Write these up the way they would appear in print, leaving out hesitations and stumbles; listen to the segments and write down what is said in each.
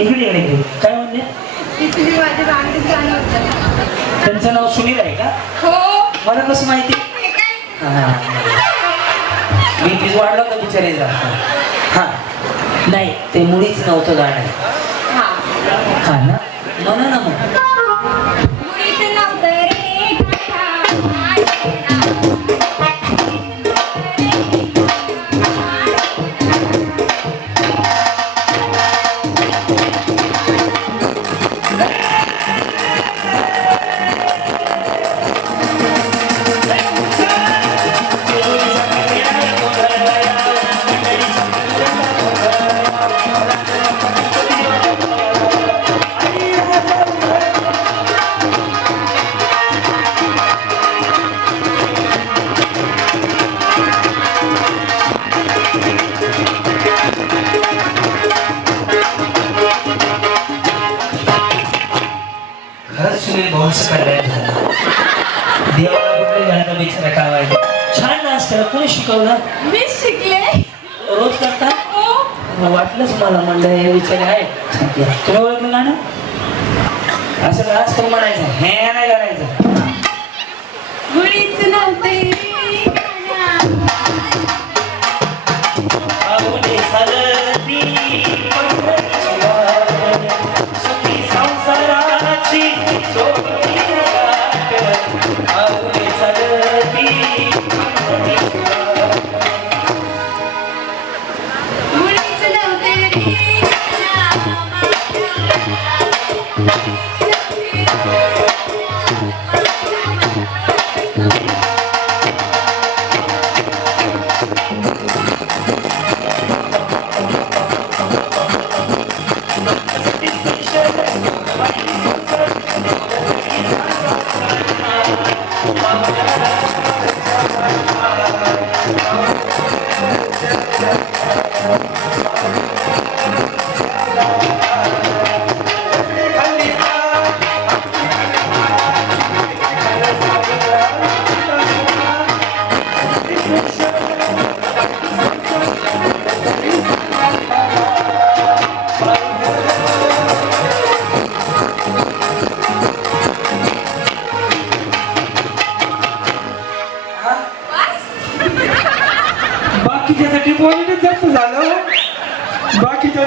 इकडे इकडे काय म्हणते? त्यांचं नाव सुनील आहे का? हो. मला कसं माहिती? मी पीस वाढला का बिचारीचा? हा नाही ते मुळीच नव्हतं गाणं. हा ना म्हणा ना मग. देवाला कुठे गाणं बिचारा कावायचं. छान नाच करा. कोणी शिकवलं? मी शिकले. रोज करता? वाटलंच मला म्हणलं हे विचार आहे. तुम्ही ओळखलं गाणं? असं नाच तर म्हणायचं हे नाही करायचं. मुळीच नव्हते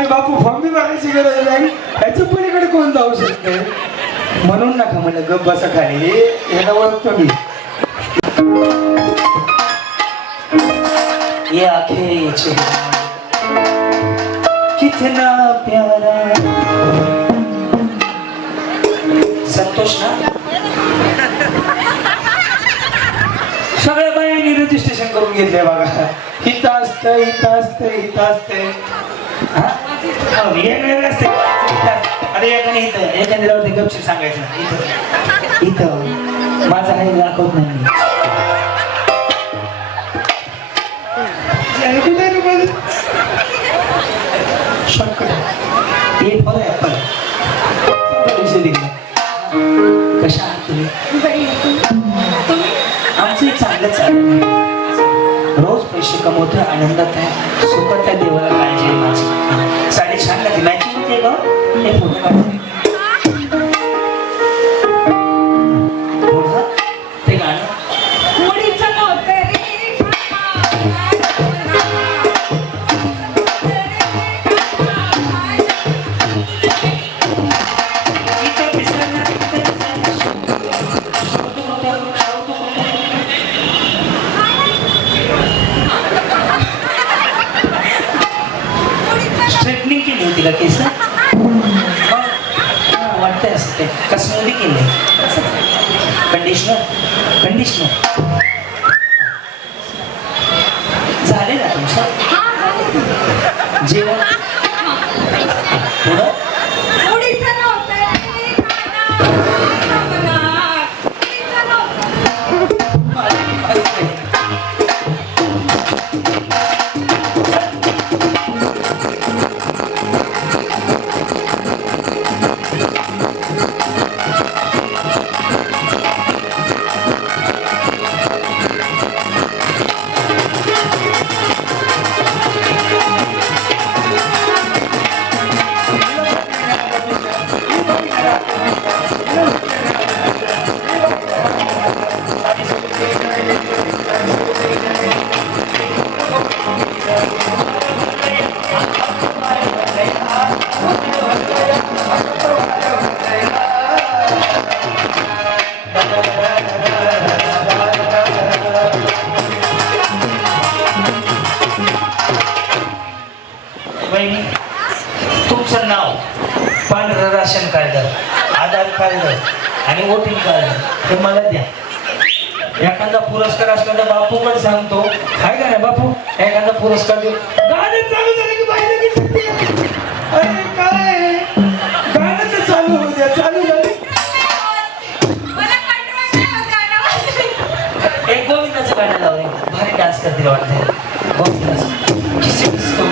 बापू फॉर्मी भरायची गरज नाही. याच्या पलीकडे कोण जाऊ शकते? म्हणून नका म्हणलं गप बसा खाली. याला ओळखतो मी. ये आंखें ये चेहरा कितना प्यारा. संतोष ना? सगळ्या बायांनी रजिस्ट्रेशन करून घेतलंय बघा. हिथं असतं हिथं असतं हिथं असतंय. वेगवेगळं असते. अरे एकाने इथं एखाद्यावरती गपशीर सांगायचं इथं इथं माझा काही दाखवत नाही. कशा आहात तुम्ही? आमचं चांगलं चाललं. रोज पैसे कमवतोय आनंदात आहे सुखात त्या देवाला काळजी आहे माझी. साडी छान लागते मॅचिंग होते का? हे फोटो काढते ते गाणं स्ट्रेटनिंग केली होती का केस? वाटतंय असं ते कसमोदी केले. कंडिशनर कंडिशनर झाले ना तुमचं जेवण? पुढं वहिनी तुमचं नाव, पांढरं राशन कार्ड, आधार कार्ड आणि वोटिंग कार्ड हे मला द्या. एखादा पुरस्कार असला तर बापू पण सांगतो, काय का नाही बापू, एखादा पुरस्कार देऊ. गाणं चालू झालं की बाहेर लगेच सुट्टी. अरे काय गाणं तर चालू होऊ द्या. चालू झालं मला कंट्रोल नाही होत गाणं वाजवायचं. एक गोविंदाचं गाणं लावले, भारी डान्स करतील वाटतं. गोविंदाचं किसी किसी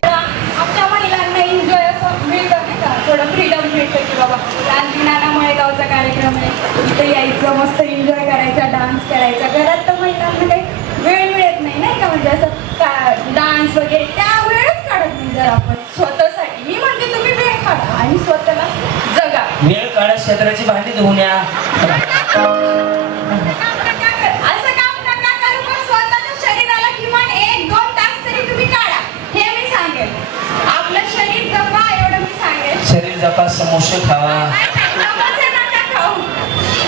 आपल्या महिलांना एन्जॉय असं मिळतं नाही का, थोडं फ्रीडम मिळतं की बाबा आज दिनानामुळे गावचा कार्यक्रम आहे, इथं यायचं, मस्त एन्जॉय करायचा, डान्स करायचा. घरात तर महिलांना काही वेळ मिळत नाही का, म्हणजे असं डान्स वगैरे त्या वेळच काढत नाही. जर आपण स्वतःसाठी, मी म्हणते तुम्ही वेळ काढा आणि स्वतःला जगा. वेळ काढा, क्षेत्राची भांडी धुवून या. असं काम नका करू, पण स्वतःच्या शरीराला किमान 1-2 तास तरी तुम्ही काढा, हे मी सांगेल. आपलं शरीर जपा एवढं मी सांगेल. शरीर जपा, समोसे खावा. समोसे नका खाऊ,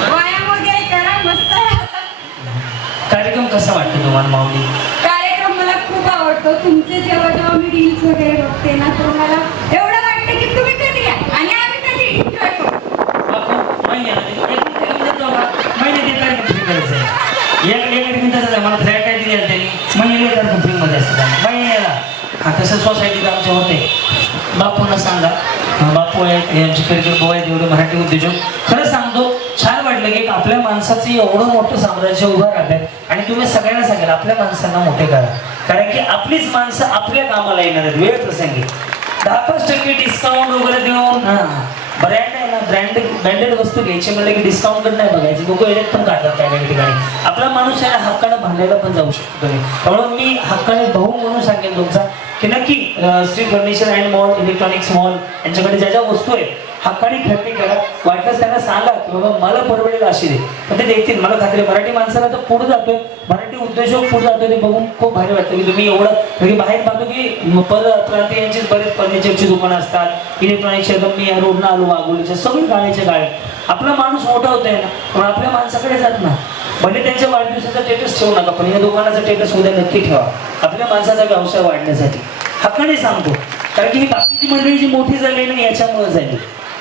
व्यायाम वगैरे करा, मस्त राहता. कार्यक्रम कसा वाटतो तुम्हाला माऊली? कार्यक्रम मला खूप आवडतो. तुमचे जेव्हा जेव्हा मी रील्स वगैरे बघते ना, तर मला एवढं वाटतं की तुम्ही कधी या आणि आम्ही कधी एन्जॉय करू. आपण महिन्याला मला फ्लॅट काय दिली त्यांनी महिन्याला तर फ्रीमध्ये असतात महिन्याला. हा तसं सोसायटीत आमच्या होते. बापूंना सांगा, बापू आहेत हे आमचे क्रिकेट बॉय आहेत, एवढे मराठी उद्योजक. खरं सांगतो, छान वाटलं की आपल्या माणसाचं एवढं मोठं साम्राज्य उभं राहतंय आणि तुम्ही सगळ्यांना सांगाल आपल्या माणसांना मोठे करा, कारण की आपलीच माणसं आपल्या कामाला येणार आहेत. वेळ प्रसंगी 10-5% डिस्काउंट वगैरे देऊन, ब्रँड आहे ना, ब्रँडेड वस्तू घ्यायची म्हणलं की डिस्काउंट पण नाही बघायची, लोक एडेट पण काढतात काय काही ठिकाणी. आपला माणूस आहे ना, हक्कानं भांडायला पण जाऊ शकतो तुम्ही. त्यामुळे मी हक्काने भाऊ म्हणून सांगेन तुमचा की नक्की Shri furniture and mall, electronics mall यांच्याकडे ज्या ज्या वस्तू आहेत हक्काने खरेदी करा. वाटलंच त्यांना सांगा की बाबा मला परवडेल अशी दे, पण ते देतील मला खात्री. मराठी माणसाला तर पुढे जातोय, मराठी उद्योजक पुढे जातोय, ते बघून खूप भारी वाटतं की तुम्ही एवढं. म्हणजे बाहेर पाहतो की परप्रांती यांचीच बरेच फर्निचरची दुकानं असतात, इलेक्ट्रॉनिक्सच्या. मी या रोडनं आलो वाघोलीच्या, सगळी गाण्याचे गाळे. आपला माणूस मोठा होतोय ना, पण आपल्या माणसाकडे जात ना. म्हणजे त्यांच्या वाढदिवसाचा स्टेटस ठेवू नका, पण या दुकानाचा स्टेटस उद्या नक्की ठेवा आपल्या माणसाचा व्यवसाय वाढण्यासाठी. हक्काने सांगतो, कारण की ही बाकीची मंडळी जी मोठी झाली ना याच्यामुळे झाली.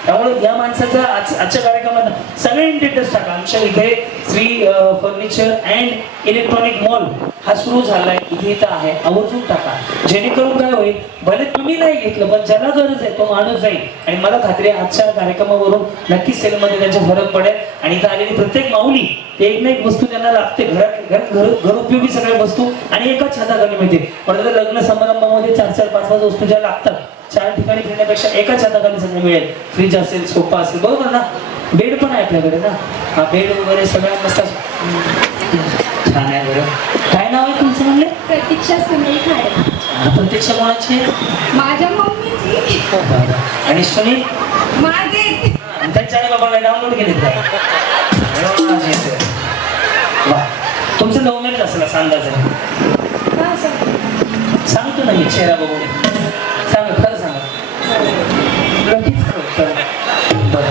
त्यामुळे या माणसाचा आजच्या कार्यक्रमात सगळे स्टेटस टाका. आमच्या इथे Shri furniture and electronic mall हा सुरू झालाय, इथे इथं आहे, आवर्जून टाका. जेणेकरून काय होईल, भले तुम्ही नाही घेतलं पण ज्याला गरज आहे तो माणूस जाईल. आणि मला खात्री आहे आजच्या कार्यक्रमावरून नक्कीच सेलमध्ये त्यांचा फरक पडेल. आणि इथं आलेली प्रत्येक माऊली एक ना एक वस्तू त्यांना लागते, घर उपयोगी सगळ्या वस्तू आणि एकाच छताखाली मिळते. परंतु लग्न समारंभामध्ये 4-5 वस्तू ज्या लागतात 4 ठिकाणी फिरण्यापेक्षा एकाच छताखाली सगळं मिळेल. फ्रीज असेल, सोफा असेल, बरोबर ना. बेड पण आहे आपल्याकडे ना, हा बेड वगैरे सगळ्या मस्त छान आहे. बरं, काय नाव आहे तुमचं म्हणले? प्रतीक्षा सुनील खाडे. प्रतीक्षा कोणाची? माझ्या मम्मीची. आणि सुनील माझे. त्यांच्या आई बाबाला डाउनलोड केले काय? वा, तुमचं लव्ह मॅरेज असेल असं अंदाज आहे. सांगतो ना मी चेहरा बघून. सांगा, खरं सांगा. बरं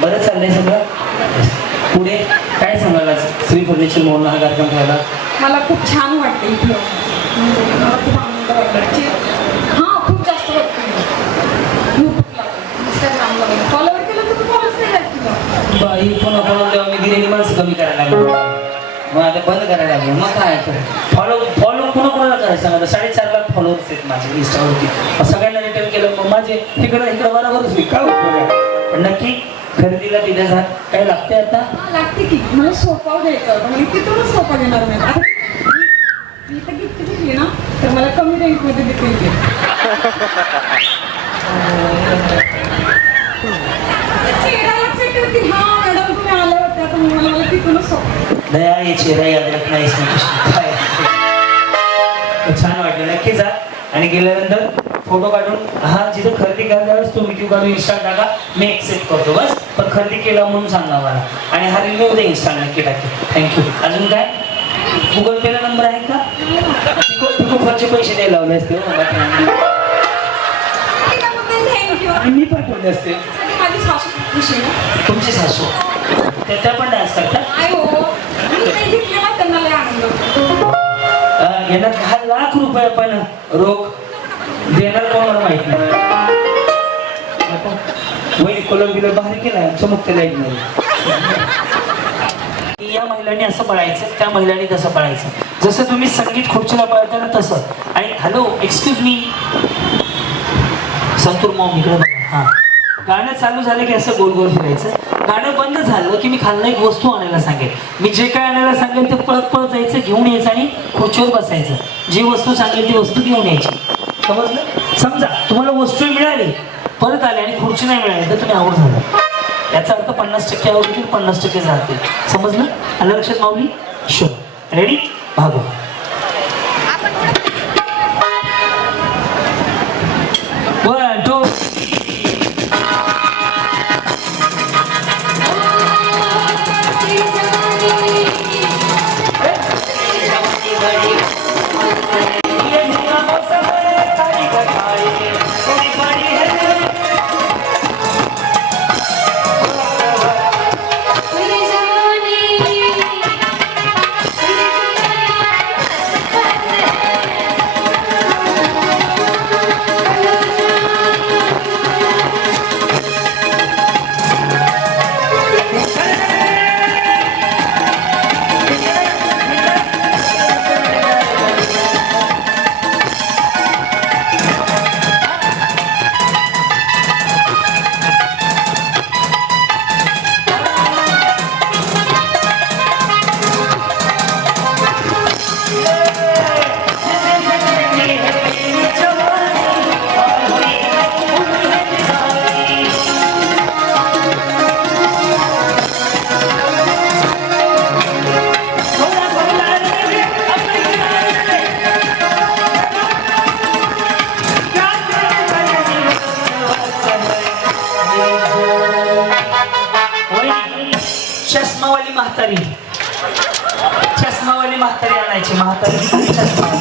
बरं चाललंय सगळं. पुढे काय सांगाल श्री फर्निचर मॉल हा कार्यक्रम ठेवला? मला खूप छान वाटतं इथं. मला खूप आनंद वाटतो. हां, खूप जास्त वाटतं. यूट्यूबला, इंस्टाग्रामला फॉलोवर केलं तर फॉलोच नाही लागत. बाई पुन्हा तेव्हा मी दिलेली माणसं कमी करायला लागलो, मग आता बंद करायला लागलो. मग काय फॉलो कोणाला करायचं सांगा. 4.5 लाख फॉलोअर्स आहेत माझे इंस्टावरती. सगळ्यांना रिटर्न केलं, मग माझे इकडं बरोबरच काय उपयोग आहे. पण नक्की खरेदीला दिल्या जात काय लागते आता? लागते की मला सोपा द्यायचा होता, म्हणजे तिथूनच सोपा देणार नाही. आता मी तर गिफ्ट घेतली ना, तर मला कमी रेंटमध्ये देतील ते. चेहरा लक्षात ठेवतील. हा मॅडम तुम्ही आल्या होत्या, तर मला तिथूनच सोपा. दया ये चेहरा याद रखना इसमें कुछ काय. छान वाटलं, नक्की जा. आणि गेल्यानंतर फोटो काढून हा जिथं खरेदी करायला त्यावेळेस तुम्ही क्यू काढून इंस्टा टाका, मी एक्सेप्ट करतो बस. पण खरेदी केला म्हणून सांगा मला. आणि हा रिव्ह्यू उद्या इंस्टा नक्की टाकेल. थँक्यू. अजून काय? गुगल पेला नंबर आहे का? पिको फॉलचे पैसे द्यायला लावले असते मी पाठवले असते. माझी सासू खुशी ना. तुमची सासू त्या पण डान्स करतात? नाही हो, मी काही घेतले ना, त्यांना लय आनंद होतो. यांना 10 लाख रुपये पण रोख देणार कोणाला माहित नाही. कलर बिलर बाहेर केलाय चमकते लाईट मध्ये. या महिलांनी असं पळायचं, त्या महिलांनी तसं पळायचं. जसं तुम्ही संगीत खुर्चीला पळता ना तसं. आणि hello excuse me, santoor Maugham इकडे बघा. हा, गाणं चालू झालं की असं गोल गोल फिरायचं. गाणं बंद झालं की मी खाल्लं एक वस्तू आणायला सांगेल. मी जे काय आणायला सांगेल ते पळत पळत जायचं, घेऊन यायचं आणि खुर्चीवर बसायचं. जी वस्तू सांगेल ती वस्तू घेऊन यायची. समजलं? समजा तुम्हाला वस्तू मिळाली, परत आली आणि खुर्ची नाही मिळाली तर तुम्ही आऊट झाला. याचा अर्थ 50% आऊट होतील, 50% जातील. समजलं? आलं लक्षात माऊली? शुअर. रेडी? भागो. One two. चष्मावाली म्हातारी, चष्मावाली म्हातारी आणायची. म्हातारी चष्मा.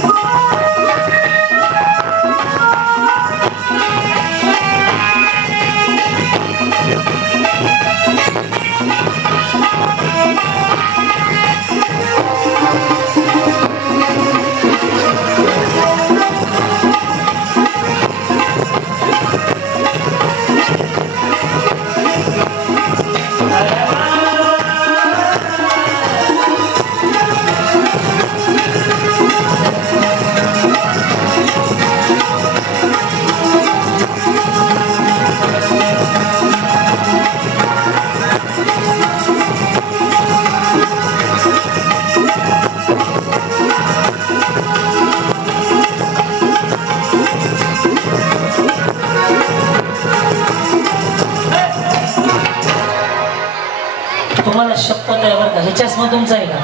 तुम्हाला शब्द नाही बरं का. हे चष्मा तुमचा आहे का?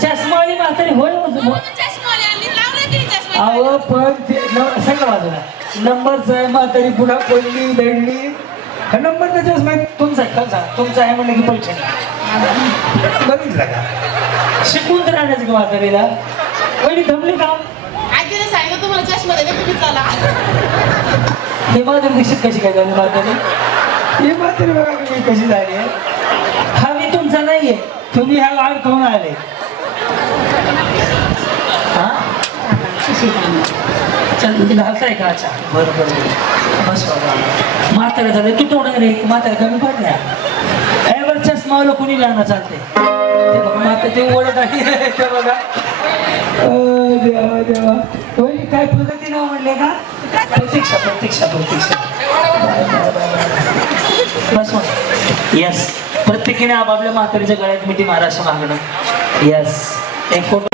चष्मावाली म्हातारी होय. अहो पण सगळं बाजूला नंबरच आहे. म्हातारी पुन्हा पडली दडली. हा नंबरचा चष्मा तुमचा आहे का? तुमचा आहे म्हणलं की पैसे बघितलं का? शिकून तर आणायचं का म्हातारीला? पहिली थमली का? तुम्हाला चष्मा देते तुम्ही चला. हे माधुरी दीक्षित कशी काय झाली म्हातारी? हे म्हातारी बघा तुम्ही कशी झाली आहे. हा मी तुमचा नाहीये, तुम्ही ह्या वाढ खाऊन आले. हा चल घालताय का? अच्छा बरं बरं बस बाबा. म्हातारा झालं तू तोडा रे. म्हातारा कमी पडल्या. एवर चष्मावाला कुणी लावणं चालते. ते बघा म्हाता ते ओढत आहे ते बघा. देवा देवा. काय प्रगती नाव म्हणले का? प्रतीक्षा प्रतीक्षा प्रतीक्षा. बस यस. प्रत्येकीने आपापल्या म्हातारीच्या गळ्यात मिठी मारा असं मागणं. यस. एक फोटो.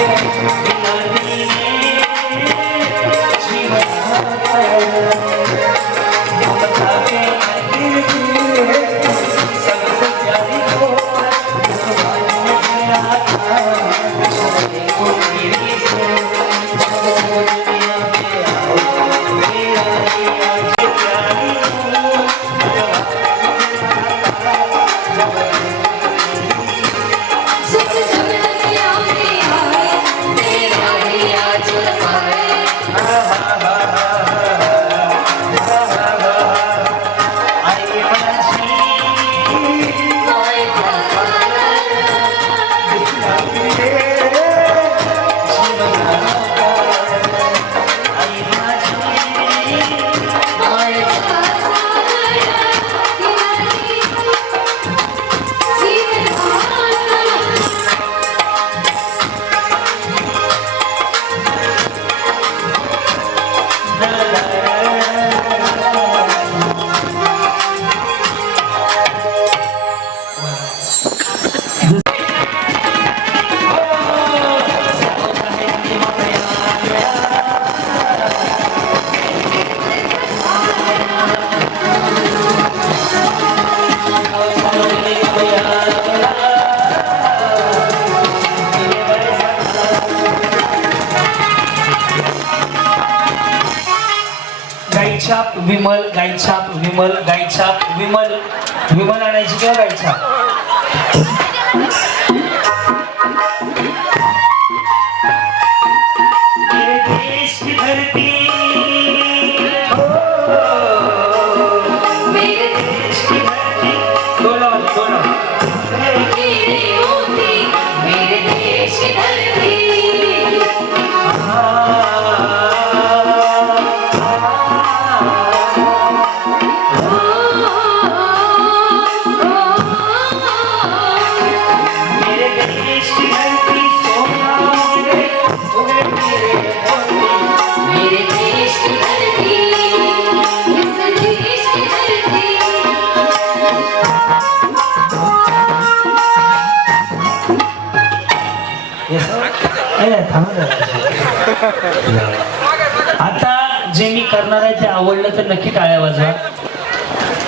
सुख जब लग आए तेरा ही आज गायछाप विमल, गायछाप विमल, गायछाप विमल. विमल आणायची किंवा गायछाप. मेरे देश की धरती, मेरे देश की धरती. दोनों. मेरे देश की धरती. मेरे देश की धरती सोना उगे मेरे देश की धरती, इस देश की धरती. आता जे मी करणार आहे ते आवडलं तर नक्की टाळ्या वाजवा.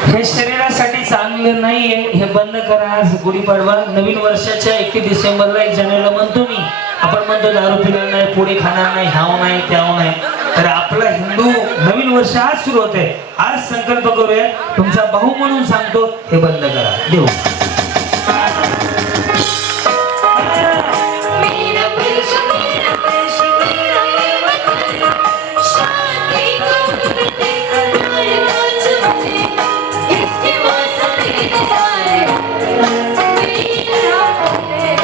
हे शरीरासाठी चांगलं नाहीये, हे बंद करा. आज गुढीपाडवा, नवीन वर्षाच्या 31 डिसेंबरला 1 जानेवारीला म्हणतो मी, आपण म्हणतो दारू पिणार नाही, पुढे खाणार नाही, ह्याव नाही त्याव नाही. तर आपला हिंदू नवीन वर्ष आज सुरू होते. आज संकल्प करूया, तुमचा भाऊ म्हणून सांगतो, हे बंद करा. देऊ. मेरा देश, मेरा देश, मेरा ये वतन, शांति को उम्रते अनार नाच बजे, इसके मौसम के नजारे, मेरा वतन, मेरा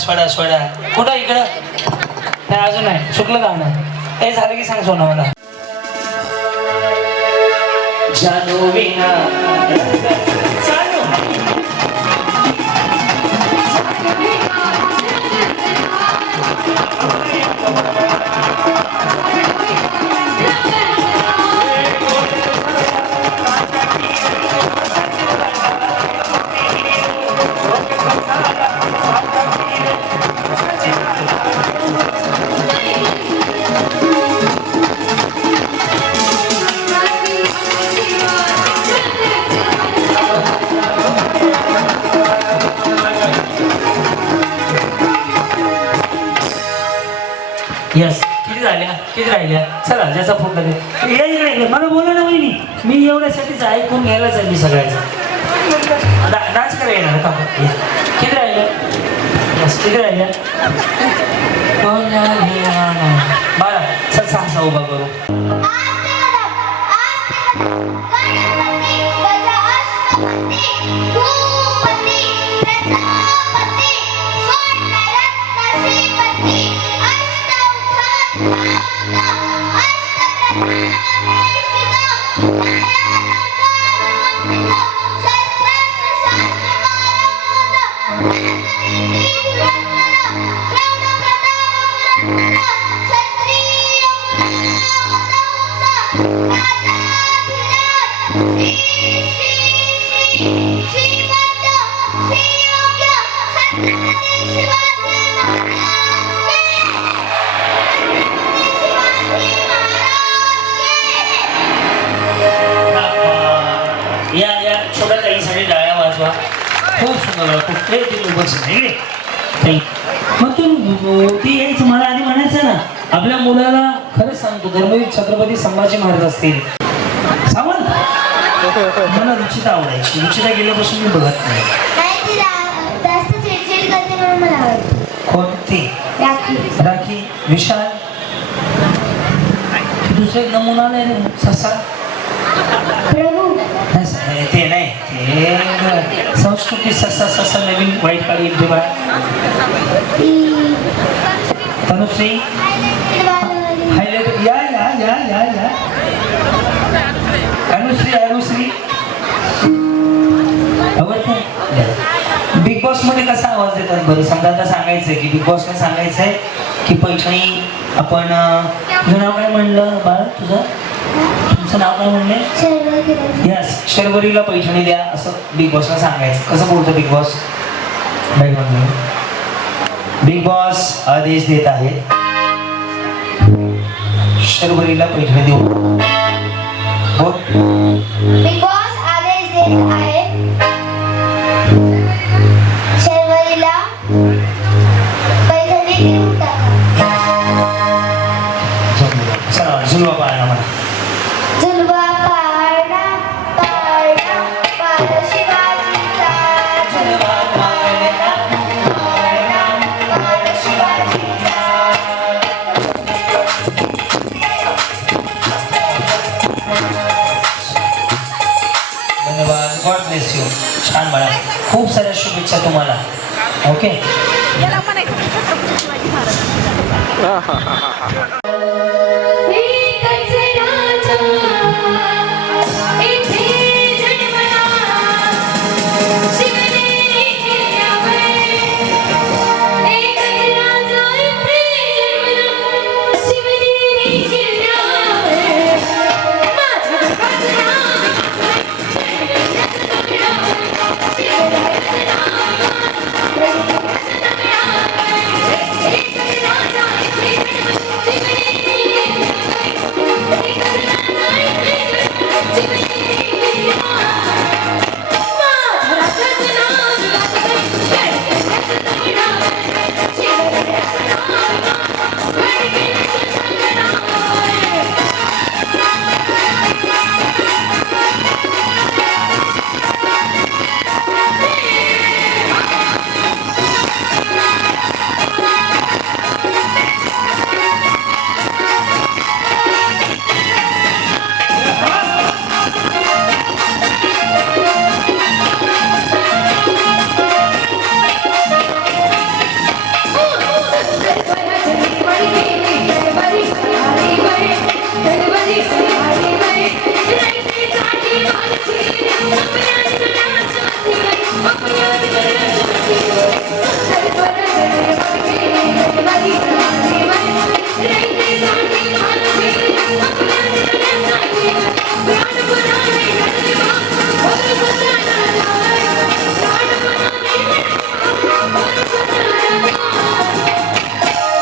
सोडा सोडा कुठं इकडं नाही, अजून नाही चुकलं गाणं. हे झालं की सांग सोना मला. जानू विना जानू यस. किती राहिल्या चला ज्याचा फोन करे या इकडे मला बोला ना वहिनी, मी एवढ्यासाठीच ऐकून घ्यायला चालली सगळ्याचं. डान्स करा येणार का? किती राहिल्या? यस किती राहिल्या? 12. चल सांग उभा करू. या छोट्या ताईसाठी डाळ्या वाजवा. खूप सुंदर मग तू ती यायचं मला आधी म्हणायचं ना. आपल्या मुलाला खरंच सांगतो, धर्मवीर छत्रपती संभाजी महाराज असतील सावंत मला रुचिता आवडायची. रुचिता गेल्यापासून मी बघत नाही. कोणती? राखी. विशाल दुसरे नमुना नाही रे, ससा प्रभू ते नाही ते संस्कृती ससा ससा नवीन वाईट काळी येते बा तनुश्री हायलाइट या या या या या अनुश्री अनुश्री बिग बॉस मध्ये कसा आवाज देतात बरं समजा आता सांगायचंय की बिग बॉसला सांगायचंय की पैठणी आपण तुझं नाव काय म्हणलं बाळ तुमचं नाव काय म्हणले यस शर्वरीला पैठणी द्या असं बिग बॉसला सांगायचं कसं बोलतो बिग बॉस बिग बॉस आदेश देत आहे शर्वरीला पैठणी देऊ बोल बिग बॉस आदेश देत आहे शर्वरीला पैठणी देऊन टाका. झुलवा पाळणा मला झुलवा पाळणा पाळणा पाळ शिवाजीचा झुलवा पाळणा पाळणा पाळ शिवाजीचा. धन्यवाद गॉड ब्लेस यू छान बाळा खूप साऱ्या शुभेच्छा तुम्हाला ओके एकच राजा इथे जन्मला शिवनेरी किल्ल्यावर एकच राजा इथे जन्मला शिवनेरी किल्ल्यावर माझ्या बाबाचं नाव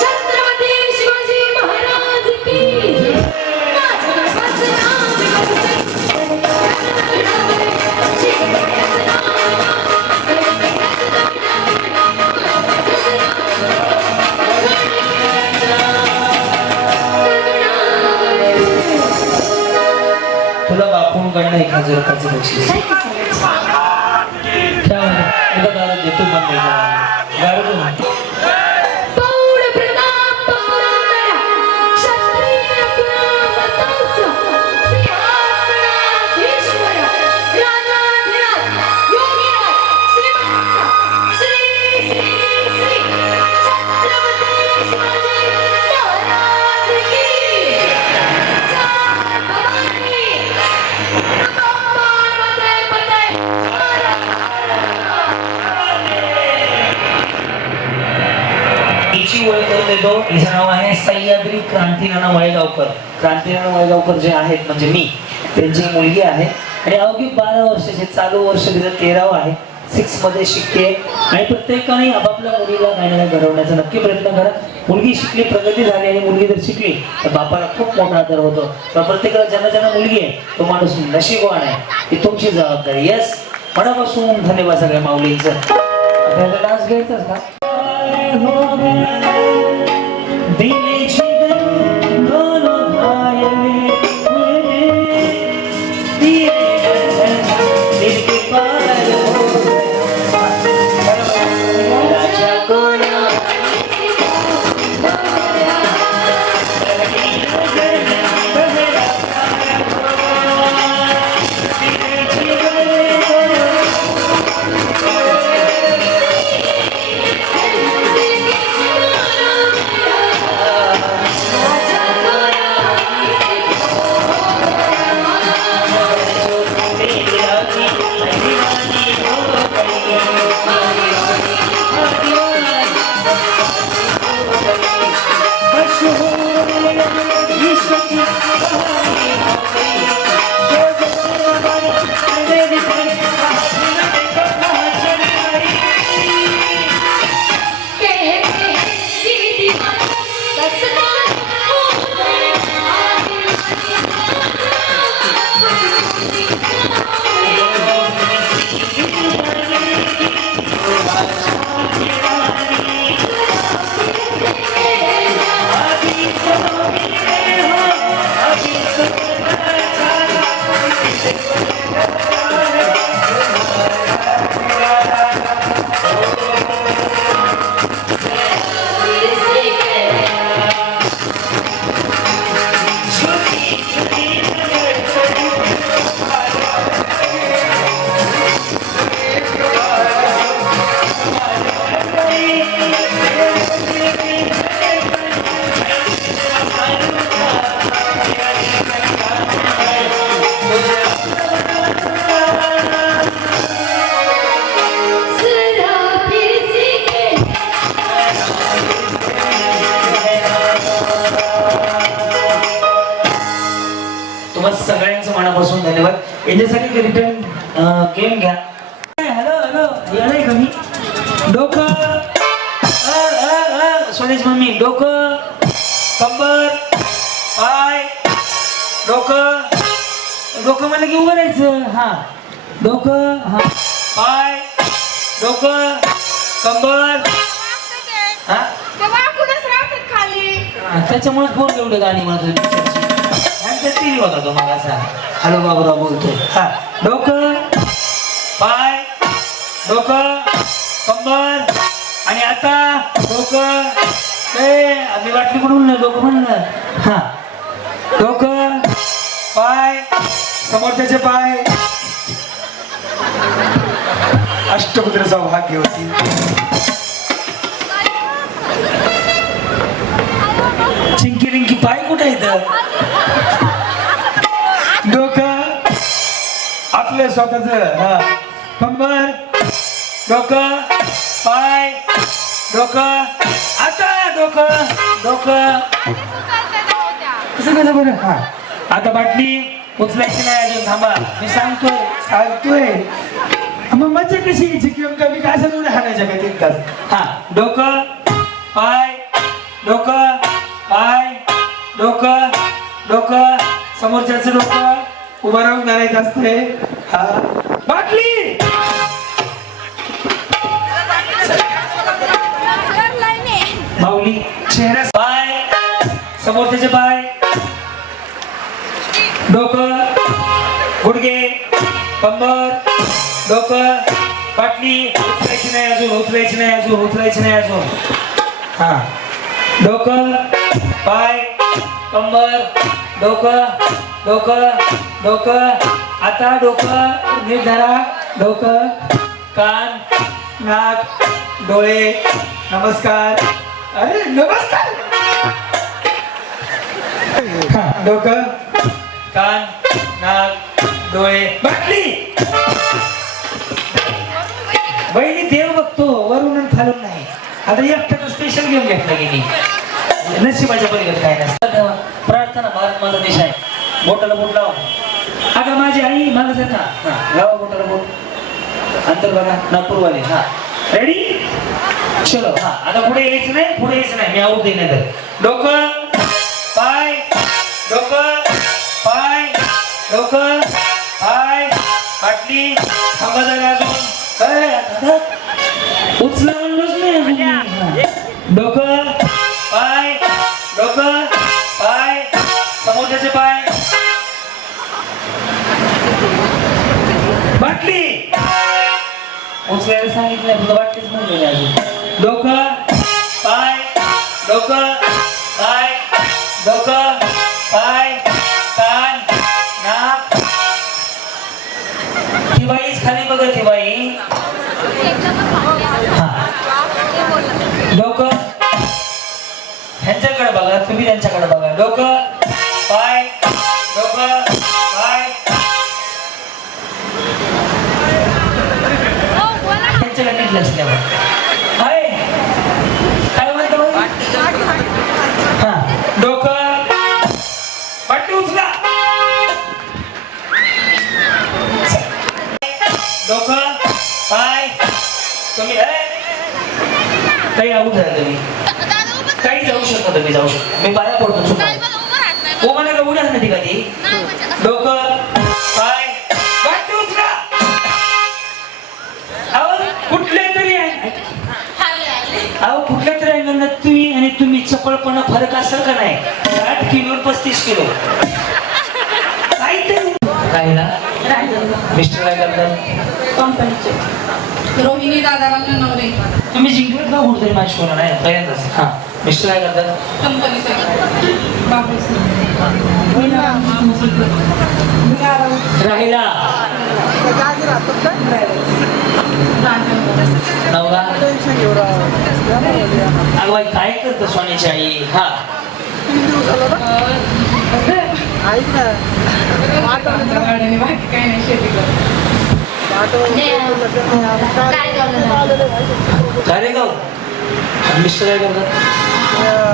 छत्रपती शिवाजी महाराज की तुला बापूंकडनं 1000 रुपयाचं बक्षीस त्यावर एका दारात देतो बंद गाडू पौड प्रताप पुरंदर क्षत्रिय प्रमतस सिंहासनाधीश्वर राजाधिराज योगीराज श्रीमंत श्री श्री श्री छत्रपती शिवाजी महाराज की जय भवानी पार्वती पते हिची ओळख करून देतो हिचं नाव आहे सह्याद्री क्रांतीनाना मळेगावकर क्रांतीनाना मळेगावकर जे आहेत म्हणजे मी त्यांची मुलगी आहे आणि अवघी 12 वर्षाची चालू वर्ष तिचं 13व आहे 6 मध्ये शिकते आणि प्रत्येकाने आपापल्या मुलीला काही ना काही घडवण्याचा नक्की प्रयत्न करा मुलगी शिकली प्रगती झाली आणि मुलगी जर शिकली तर बापाला खूप मोठा आदर होतो तर प्रत्येकाला ज्यांना ज्यांना मुलगी आहे तो माणूस नशीबवान आहे ही तुमची जबाबदारी यस मनापासून धन्यवाद सगळ्या माऊलींचं आपल्याला डान्स घ्यायचाच का मच सगळ्यांचं मनापासून धन्यवाद. याच्यासाठी रिटर्न गेम घ्या. हॅलो हॅलो येणार का मी डोकं सोनेश मम्मी डोकं कंबर पाय डोकं डोकं म्हणलं की उभं राहायचं. हा डोकं हा पाय डोकं कंबर हा त्याच्यामुळेच बोल एवढं गाणी म्हणत होती. टीव्ही होता तो मागाचा. हॅलो बाबूराव बोलतोय. हा डोकं पाय डोकं कंबर आणि आता डोकं आम्ही वाटली म्हणून डोकं म्हणलं. हा डोकं पाय समोरच्याचे पाय अष्टपुत्र सौभाग्य होती. चिंकी रिंकी पाय कुठे येतं. डोकं आपलं स्वतःच. हा कंबर डोकं पाय डोकं आता डोकं डोकं कसं कसं बरं. हा आता बाटली उचलायची नाही अजून थांबा मी सांगतोय. सांगतोय मग मजा कशी यायची किंवा कमी काय असं थोडी हाणायच्या का 3 तास. हा डोकं पाय डोकं पाय डोकं डोकं समोरच्याचं डोकं उभं राहून करायचं असते. हा बाटली माऊली चेहरा पाय समोरच्याचे पाय डोकं गुडघे कंबर डोकं बाटली उचलायची नाही अजून उचलायची नाही अजून उचलायची नाही अजून. हा डोकं पाय कंबर डोकं डोकं डोकं आता डोकं नीट धरा. डोकं कान नाक डोळे नमस्कार. अरे नमस्कार. हा डोकं कान नाक डोळे बाटली. बहिणी देव बघतो वरून आणि खालून नाही. आता एकट्याचा स्पेशल गेम घेतला गेली नशिबाच्या पलीकडे काय नसतं. प्रार्थना भारत माझा देश आहे. बोटाला बोट लावा. अगं माझी आई मला जर ना लावा बोटाला बोट अंतर बघा नागपूरवाले. हा रेडी चलो. हा आता पुढे यायचं नाही पुढे यायचं नाही मी आऊट देणार तर. डोकं पाय डोकं पाय डोकं पाय बाटली थांबा जरा अजून. उचला म्हणलोच नाही अजून. हा. डोकं पाय डोकं पाय समोरच्याचे पाय बाटली उचलायला सांगितलं फक्त बाटलीच म्हणलेली अजून. डोकं पाय डोकं पाय डोकं पाय कान नाक. ही बाईच खाली बघत ही बाई. डोकं ह्यांच्याकडे बघा तुम्ही त्यांच्याकडे बघा. डोकं पाय डोकं पाय त्यांच्याकडे नीट लक्ष द्यावं. आहे काय म्हणतो. हा डोकं बाटली उचला. डोकं पाय तुम्ही काही आऊट झाला तुम्ही काही जाऊ शकता तुम्ही जाऊ शकता. मी पाया पडतो चुका हो मला का उड्या नाही कधी. डोकं पाय बाटली उचला. अहो कुठल्या तरी अहो कुठल्या तरी अँगलनं तुम्ही आणि तुम्ही चपळपणा फरक असेल का नाही. 60 किलो 35 किलो काहीतरी राहिला. मिस्टर काय करतात कंपनीचे रोहिणी दादाराम नवरे तुम्ही जिंकलेत का कुठतरी माझ्या शोला नाही पहिल्यांदाच. हा मिस्टर काय करतात कंपनीचे बाबूस राहिला नवरा. अगं बाई काय करतं सोन्याची आई. हा काही नाही शेती कार्यगाव मिस्टर काय करतात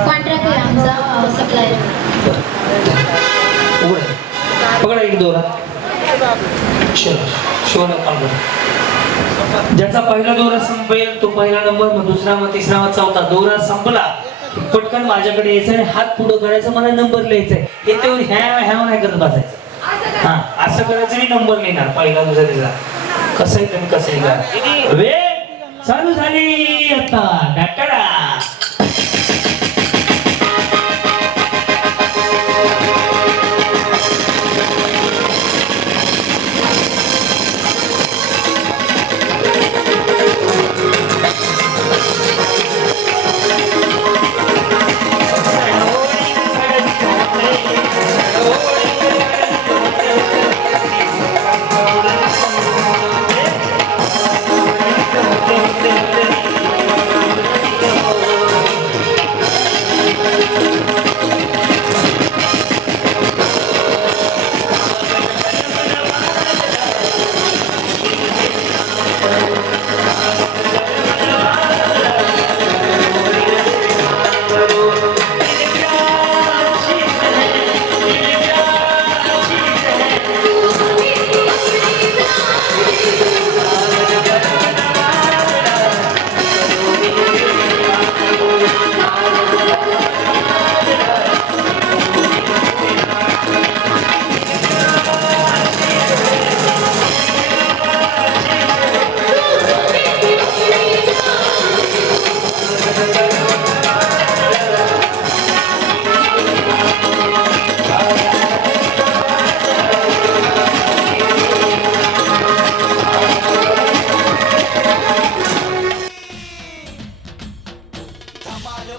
कॉन्ट्रॅक्ट आहे आमचा सप्लायर. उघड पकडा एक दोरा. चलो शिवाला कॉल करा. ज्याचा पहिला दोरा संपेल तो पहिला नंबर, मग दुसरा, मग तिसरा, मग चौथा. दोरा संपला पटकन माझ्याकडे यायचं आणि हात पुढं करायचं, मला नंबर लिहायचा आहे. येते ह्या नाही करत बसायचं. हा असं करायचं, मी नंबर लिहिणार पहिला, दुसरा, तिसरा. कसं आहे तुम्ही कसं आहे का. वेळ चालू झाली आता. डाक्टरा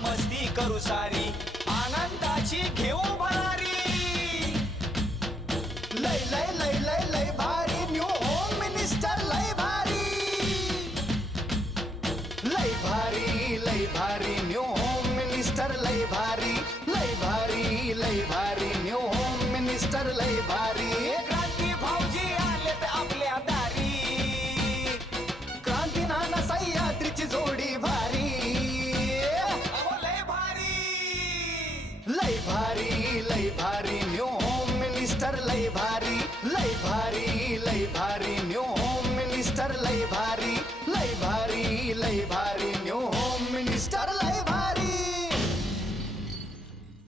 मस्ती करू सारी आनंदाची घेऊ भरारी. लय लय लय लय लय भारी न्यू होम मिनिस्टर लय भारी. लय भारी न्यू होम मिनिस्टर लय भारी. लय भारी न्यू होम मिनिस्टर लय भारी. क्रांती भाऊजी आलेत आपल्या दारी. क्रांती नाना सह्याद्रीची जोडी भारी. लय भारी